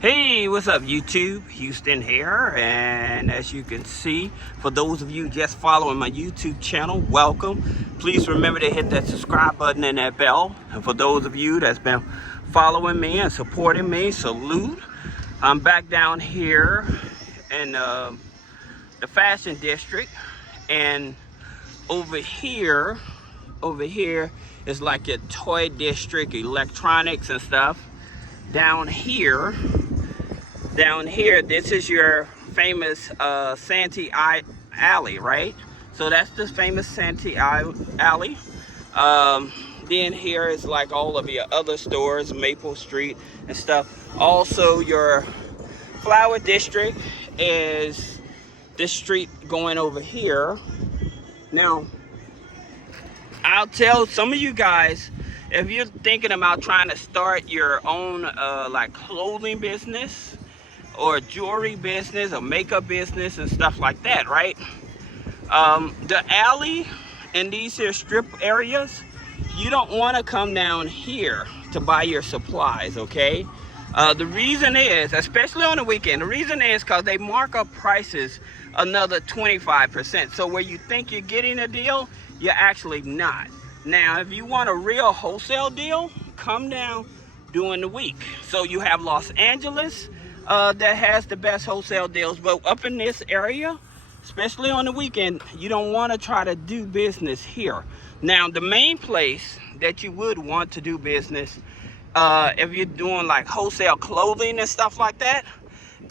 Hey, what's up YouTube? Houston here, and as you can see, for those of you just following my YouTube channel, welcome. Please remember to hit that subscribe button and that bell. And for those of you that's been following me and supporting me, salute. I'm back down here in the fashion district, and over here is like a toy district, electronics and stuff. Down here, this is your famous Santee Alley, right? So that's the famous Santee Alley. Then here is like all of your other stores, Maple Street and stuff. Also, your flower district is this street going over here. Now, I'll tell some of you guys, if you're thinking about trying to start your own like clothing business or jewelry business or makeup business and stuff like that, right? The alley in these here strip areas, you don't want to come down here to buy your supplies, okay? The reason is, especially on the weekend, the reason is because they mark up prices another 25%. So where you think you're getting a deal, you're actually not. Now, if you want a real wholesale deal, come down during the week. So you have Los Angeles that has the best wholesale deals, but up in this area, especially on the weekend, you don't want to try to do business here. Now, the main place that you would want to do business, if you're doing like wholesale clothing and stuff like that,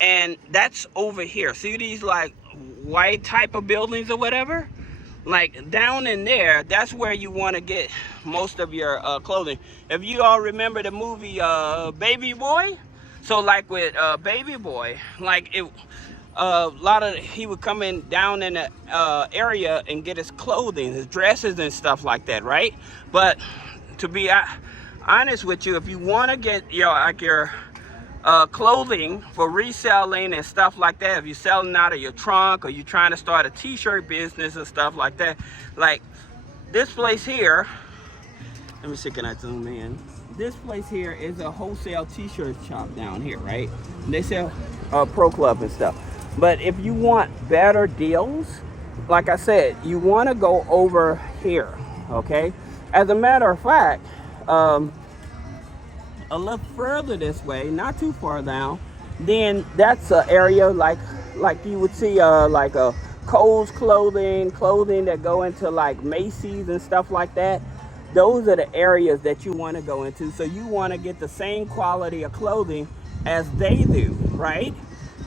and that's over here. See these like white type of buildings or whatever? Like down in there, that's where you want to get most of your clothing. If you all remember the movie Baby Boy, so like with Baby Boy, like it, he would come in down in the area and get his clothing, his dresses and stuff like that, right? But to be honest with you, if you want to get your clothing for reselling and stuff like that, if you're selling out of your trunk or you're trying to start a t-shirt business and stuff like that, like this place here, let me see, can I zoom in? This place here is a wholesale t-shirt shop down here, right? And they sell Pro Club and stuff. But if you want better deals, like I said, you want to go over here, okay? As a matter of fact, a little further this way, not too far down, then that's an area like you would see like a Kohl's clothing that go into like Macy's and stuff like that. Those are the areas that you want to go into. So you want to get the same quality of clothing as they do, right?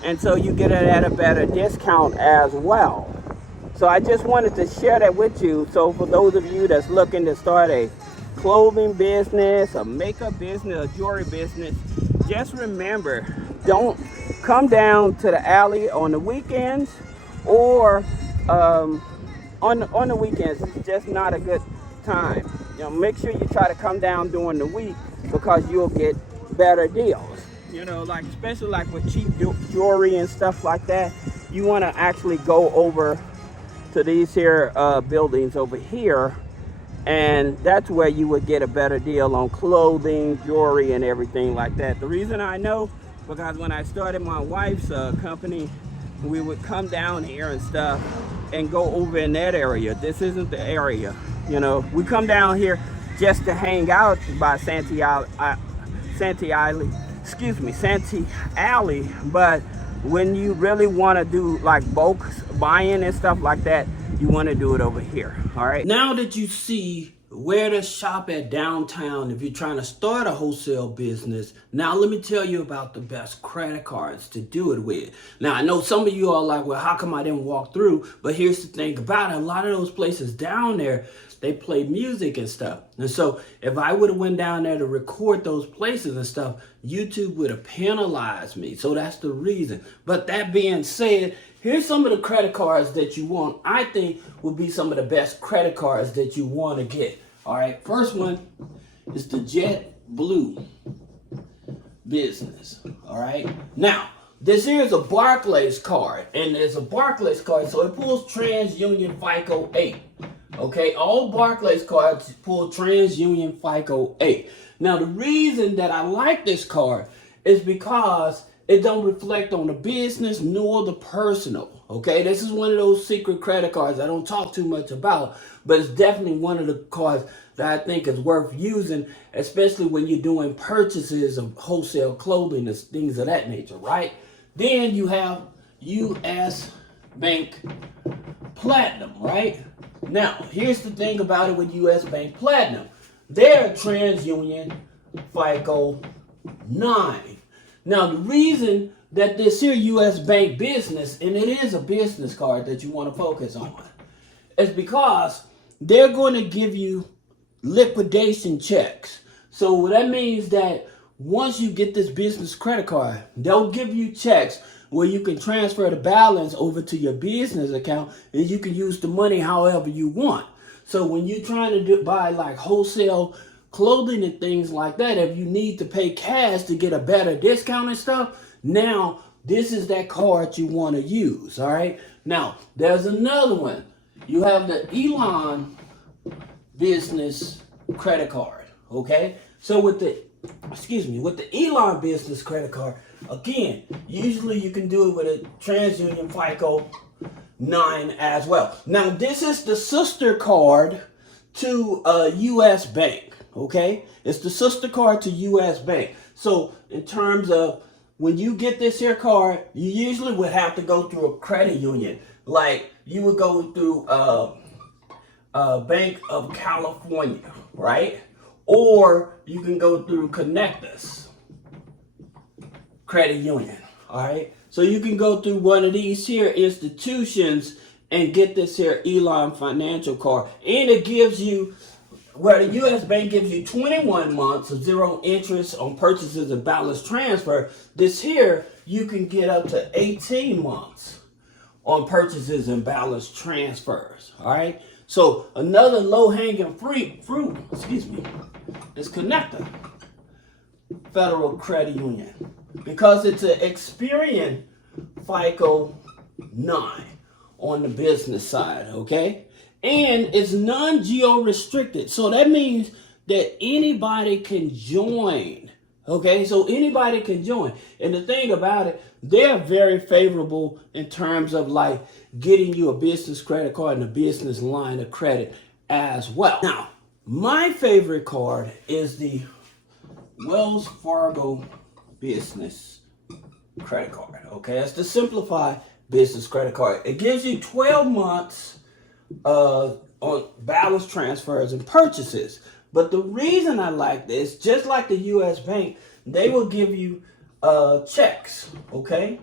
And so you get it at a better discount as well. So I just wanted to share that with you. So for those of you that's looking to start a clothing business, a makeup business, a jewelry business, just remember, don't come down to the alley on the weekends or on the weekends. It's just not a good time. You know, make sure you try to come down during the week because you'll get better deals. You know, like especially like with cheap jewelry and stuff like that, you want to actually go over to these here buildings over here, and that's where you would get a better deal on clothing, jewelry, and everything like that. The reason I know, because when I started my wife's company, we would come down here and stuff and go over in that area. This isn't the area, you know. We come down here just to hang out by Santee Alley, but when you really want to do like bulk buying and stuff like that, you want to do it over here. All right, now that you see where to shop at downtown if you're trying to start a wholesale business, now let me tell you about the best credit cards to do it with. Now I know some of you are like, well, how come I didn't walk through? But here's the thing about it, a lot of those places down there, they play music and stuff. And so if I would have went down there to record those places and stuff, YouTube would have penalized me. So that's the reason. But that being said, here's some of the credit cards that you want. I think will be some of the best credit cards that you want to get. All right, first one is the Jet Blue Business. All right, now this here is a Barclays card, and it's a Barclays card, so it pulls TransUnion FICO 8. Okay, all Barclays cards pull TransUnion FICO 8. Now the reason that I like this card is because it don't reflect on the business nor the personal. Okay, this is one of those secret credit cards I don't talk too much about, but it's definitely one of the cards that I think is worth using, especially when you're doing purchases of wholesale clothing and things of that nature, right? Then you have U.S. Bank Platinum, right? Now, here's the thing about it with U.S. Bank Platinum. They're TransUnion FICO 9. Now, the reason that this here U.S. Bank Business, and it is a business card that you want to focus on, is because they're going to give you liquidation checks. So that means that once you get this business credit card, they'll give you checks where you can transfer the balance over to your business account and you can use the money however you want. So when you're trying to buy like wholesale clothing and things like that, if you need to pay cash to get a better discount and stuff, now this is that card you want to use. All right. Now there's another one. You have the Elon business credit card. Okay. So with the Elon business credit card, again, usually you can do it with a TransUnion FICO 9 as well. Now this is the sister card to U.S. Bank. Okay, it's the sister card to U.S. Bank. So in terms of when you get this here card, you usually would have to go through a credit union. Like you would go through Bank of California, right? Or you can go through Connectus Credit Union, all right? So you can go through one of these here institutions and get this here Elon financial card. And it gives you, where the U.S. Bank gives you 21 months of zero interest on purchases and balance transfer, this here you can get up to 18 months on purchases and balance transfers, all right? So another low-hanging fruit, is Connector Federal Credit Union, because it's an Experian FICO 9 on the business side, okay? And it's non-geo restricted. So that means that anybody can join, okay? So anybody can join. And the thing about it, they're very favorable in terms of like getting you a business credit card and a business line of credit as well. Now, my favorite card is the Wells Fargo business credit card, okay? It's the simplified business credit card. It gives you 12 months on balance transfers and purchases. But the reason I like this, just like the U.S. Bank, they will give you checks, okay?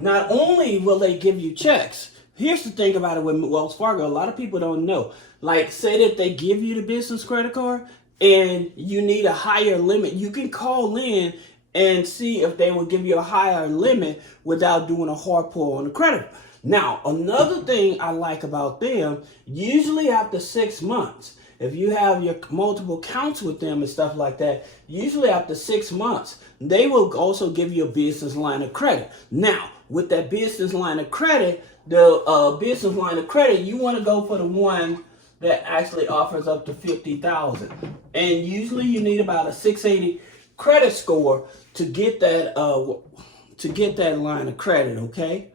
Not only will they give you checks, here's the thing about it with Wells Fargo, a lot of people don't know. Like, say that they give you the business credit card and you need a higher limit, you can call in and see if they will give you a higher limit without doing a hard pull on the credit. Now, another thing I like about them, usually after 6 months, if you have your multiple accounts with them and stuff like that, usually after 6 months, they will also give you a business line of credit. Now, with that business line of credit, you want to go for the one that actually offers up to $50,000. And usually you need about a 680 credit score to get that line of credit, okay?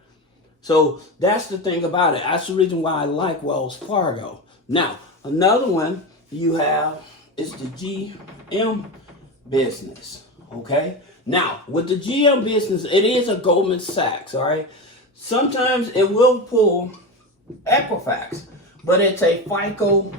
So that's the thing about it. That's the reason why I like Wells Fargo. Now, another one you have is the GM business, okay? Now, with the GM business, it is a Goldman Sachs, all right? Sometimes it will pull Equifax, but it's a FICO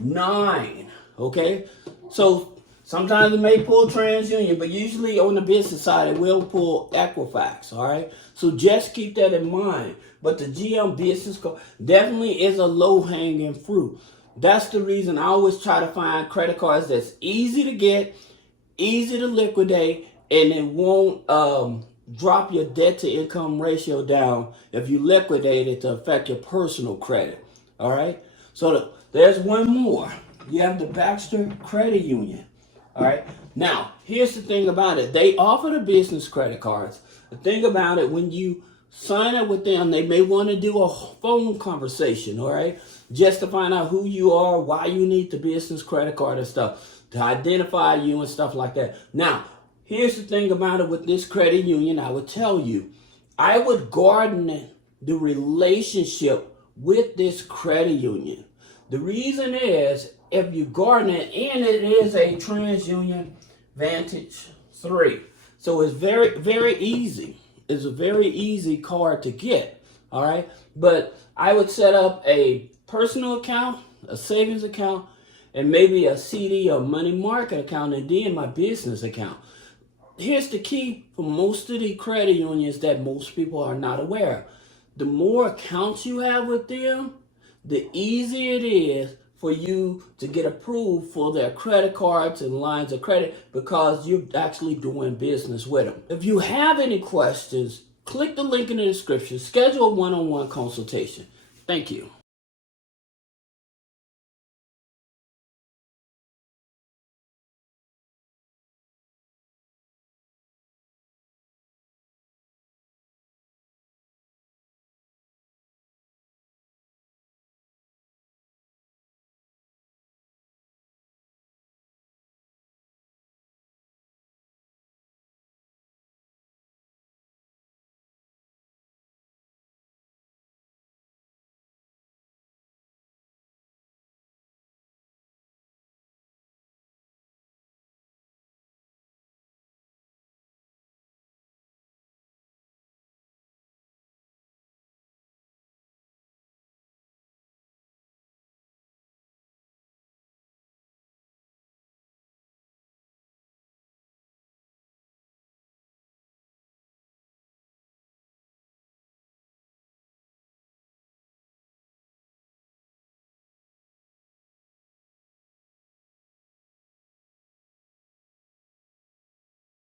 9, okay? So sometimes it may pull TransUnion, but usually on the business side, it will pull Equifax, all right? So just keep that in mind. But the GM business card definitely is a low-hanging fruit. That's the reason I always try to find credit cards that's easy to get, easy to liquidate, and it won't drop your debt-to-income ratio down if you liquidate it to affect your personal credit, all right? So there's one more. You have the Baxter Credit Union. All right. Now, here's the thing about it. They offer the business credit cards. The thing about it, when you sign up with them, they may want to do a phone conversation, all right, just to find out who you are, why you need the business credit card and stuff, to identify you and stuff like that. Now, Here's the thing about it with this credit union, I would tell you, I would garden the relationship with this credit union. The reason is, if you garden it, and it is a TransUnion Vantage 3. So it's very, very easy. It's a very easy card to get, all right? But I would set up a personal account, a savings account, and maybe a CD or money market account, and then my business account. Here's the key for most of the credit unions that most people are not aware. The more accounts you have with them, the easier it is for you to get approved for their credit cards and lines of credit, because you're actually doing business with them. If you have any questions, click the link in the description, schedule a one-on-one consultation. Thank you.